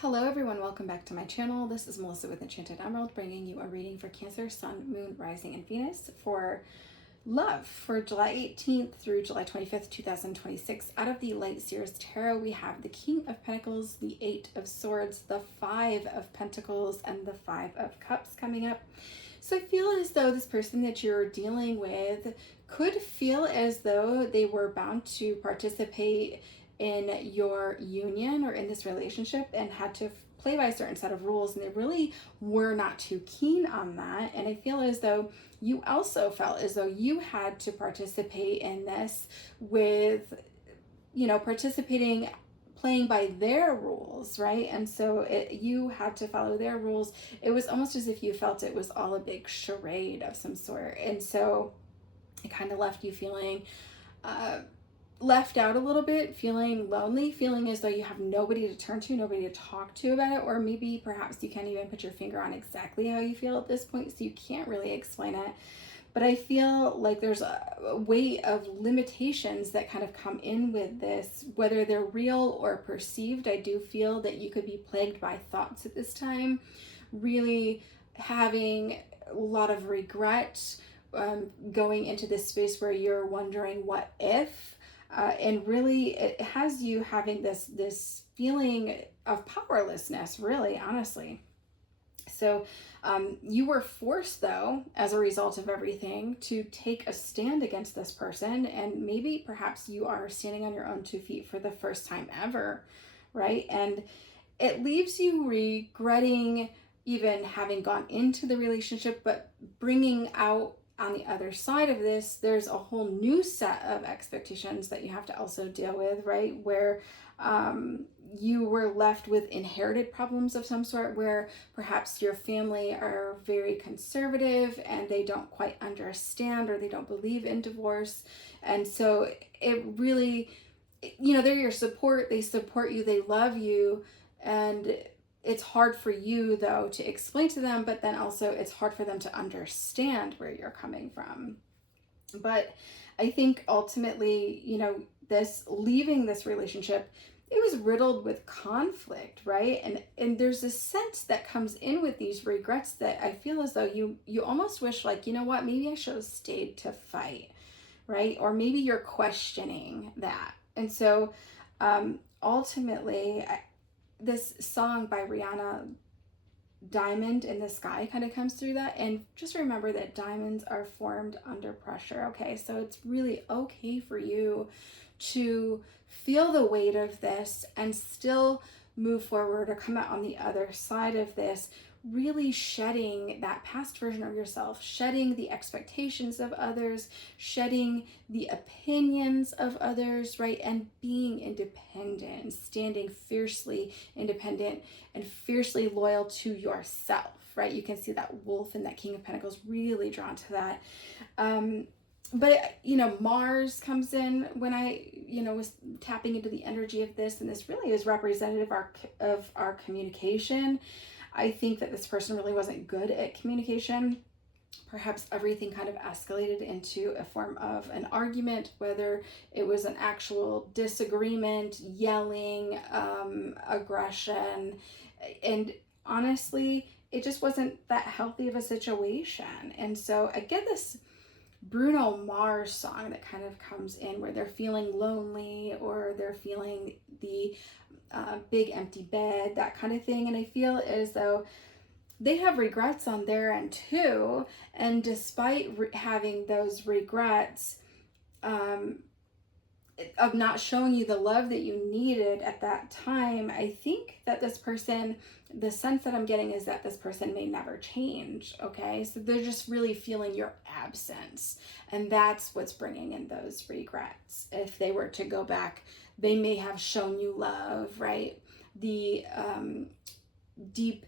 Hello everyone, welcome back to my channel. This is Melissa with Enchanted Emerald, bringing you a reading for Cancer, Sun, Moon, Rising, and Venus for love for July 18th through July 25th, 2026. Out of the Light Seers Tarot, we have the King of Pentacles, the Eight of Swords, the Five of Pentacles, and the Five of Cups coming up. So I feel as though this person that you're dealing with could feel as though they were bound to participate in your union or in this relationship and had to play by a certain set of rules, and they really were not too keen on that. And I feel as though you also felt as though you had to participate in this with, participating, playing by their rules, right? And so you had to follow their rules. It was almost as if you felt it was all a big charade of some sort. And so it kind of left you feeling left out a little bit, feeling lonely, feeling as though you have nobody to turn to, nobody to talk to about it, or maybe perhaps you can't even put your finger on exactly how you feel at this point, so you can't really explain it. But I feel like there's a weight of limitations that kind of come in with this, whether they're real or perceived. I do feel that you could be plagued by thoughts at this time, really having a lot of regret, going into this space where you're wondering what if. And really it has you having this feeling of powerlessness, really, honestly. So you were forced, though, as a result of everything, to take a stand against this person. And maybe perhaps you are standing on your own 2 feet for the first time ever, right? And it leaves you regretting even having gone into the relationship, but bringing out on the other side of this, there's a whole new set of expectations that you have to also deal with, right? Where you were left with inherited problems of some sort, where perhaps your family are very conservative and they don't quite understand, or they don't believe in divorce. And so it really, they're your support. They support you. They love you. And it's hard for you, though, to explain to them, but then also it's hard for them to understand where you're coming from. But I think ultimately, this leaving this relationship, it was riddled with conflict, right? And there's this sense that comes in with these regrets that I feel as though you almost wish, like, you know what, maybe I should have stayed to fight, right? Or maybe you're questioning that. And so ultimately, this song by Rihanna, Diamond in the Sky, kind of comes through that. And just remember that diamonds are formed under pressure, okay? So it's really okay for you to feel the weight of this and still move forward or come out on the other side of this, really shedding that past version of yourself, shedding the expectations of others, shedding the opinions of others, right? And being independent, standing fiercely independent and fiercely loyal to yourself, right? You can see that wolf and that King of Pentacles really drawn to that. But Mars comes in when I was tapping into the energy of this, and this really is representative of our communication. I think that this person really wasn't good at communication. Perhaps everything kind of escalated into a form of an argument, whether it was an actual disagreement, yelling, aggression. And honestly, it just wasn't that healthy of a situation. And so I get this Bruno Mars song that kind of comes in where they're feeling lonely, or they're feeling the big empty bed, that kind of thing. And I feel as though they have regrets on their end too. And despite having those regrets of not showing you the love that you needed at that time, I think that this person, the sense that I'm getting is that this person may never change, okay? So they're just really feeling your absence. And that's what's bringing in those regrets. If they were to go back, they may have shown you love, right? The deep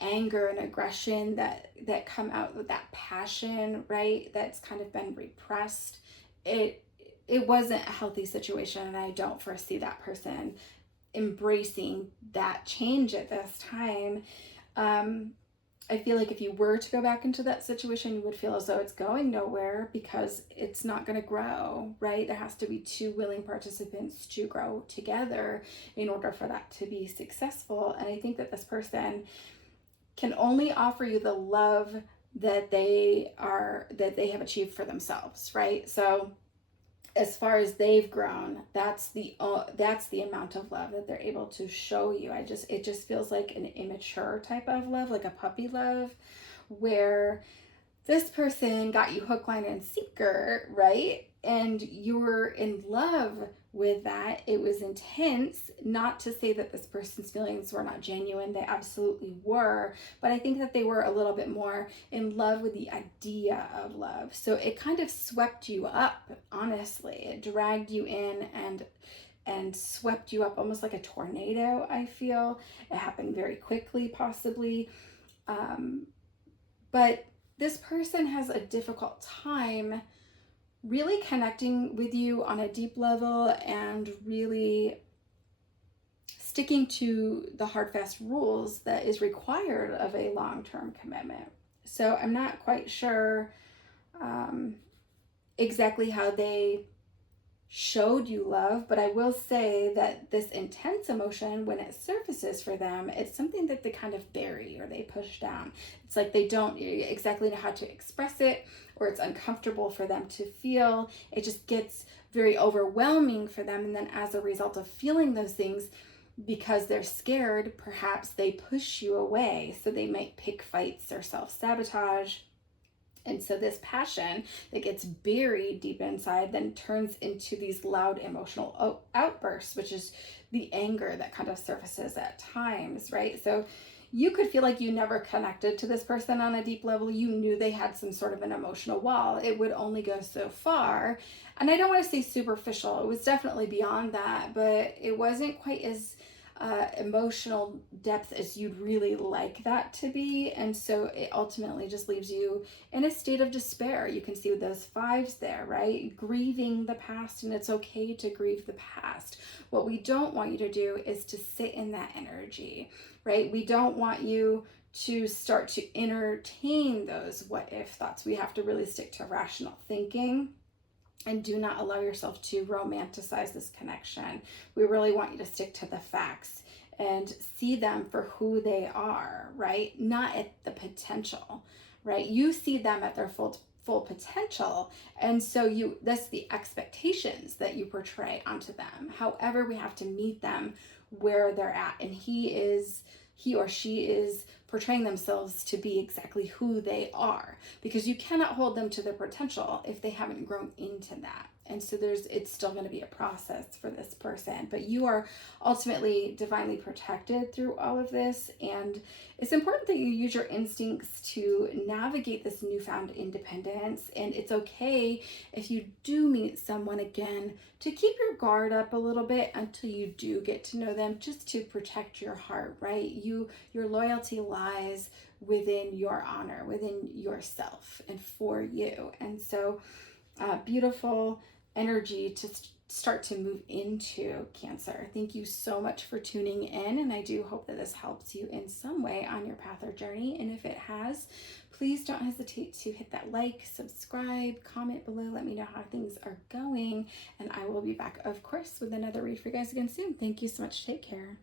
anger and aggression that come out with that passion, right? That's kind of been repressed. It wasn't a healthy situation, and I don't foresee that person embracing that change at this time. I feel like if you were to go back into that situation, you would feel as though it's going nowhere because it's not going to grow, right? There has to be two willing participants to grow together in order for that to be successful. And I think that this person can only offer you the love that they have achieved for themselves, right? So as far as they've grown, that's the amount of love that they're able to show you. It just feels like an immature type of love, like a puppy love, where this person got you hook, line, and sinker, right? And you were in love with that. It was intense. Not to say that this person's feelings were not genuine, they absolutely were, but I think that they were a little bit more in love with the idea of love. So it kind of swept you up, honestly. It dragged you in and swept you up almost like a tornado, I feel. It happened very quickly, possibly. But this person has a difficult time really connecting with you on a deep level and really sticking to the hard, fast rules that is required of a long-term commitment. So I'm not quite sure exactly how they showed you love, but I will say that this intense emotion, when it surfaces for them, it's something that they kind of bury or they push down. It's like they don't exactly know how to express it, or it's uncomfortable for them to feel. It just gets very overwhelming for them, and then as a result of feeling those things, because they're scared, perhaps they push you away. So they might pick fights or self-sabotage. And so this passion that gets buried deep inside then turns into these loud emotional outbursts, which is the anger that kind of surfaces at times, right? So you could feel like you never connected to this person on a deep level. You knew they had some sort of an emotional wall. It would only go so far. And I don't want to say superficial. It was definitely beyond that, but it wasn't quite as emotional depth as you'd really like that to be. And so it ultimately just leaves you in a state of despair. You can see with those fives there, right? Grieving the past, and it's okay to grieve the past. What we don't want you to do is to sit in that energy, right? We don't want you to start to entertain those what if thoughts. We have to really stick to rational thinking. And do not allow yourself to romanticize this connection. We really want you to stick to the facts and see them for who they are, right? Not at the potential, right? You see them at their full potential. And so that's the expectations that you portray onto them. However, we have to meet them where they're at. And he or she is portraying themselves to be exactly who they are, because you cannot hold them to their potential if they haven't grown into that. And so it's still going to be a process for this person, but you are ultimately divinely protected through all of this. And it's important that you use your instincts to navigate this newfound independence. And it's okay if you do meet someone again to keep your guard up a little bit until you do get to know them, just to protect your heart, right? Your loyalty lies within your honor, within yourself and for you. And so beautiful energy to start to move into Cancer. Thank you so much for tuning in, and I do hope that this helps you in some way on your path or journey. And if it has, please don't hesitate to hit that like, subscribe, comment below, let me know how things are going, and I will be back, of course, with another read for you guys again soon. Thank you so much. Take care.